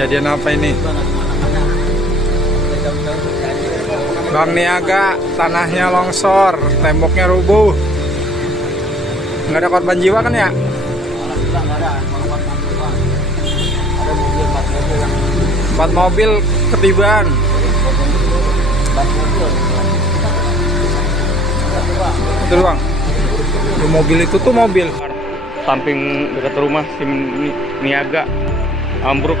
Kejadian apa ini? Bang Niaga, tanahnya longsor, temboknya rubuh. Nggak ada korban jiwa kan ya? Empat mobil ketiban. Itu bang. Mobil itu tuh mobil. Samping dekat rumah si Niaga ambruk.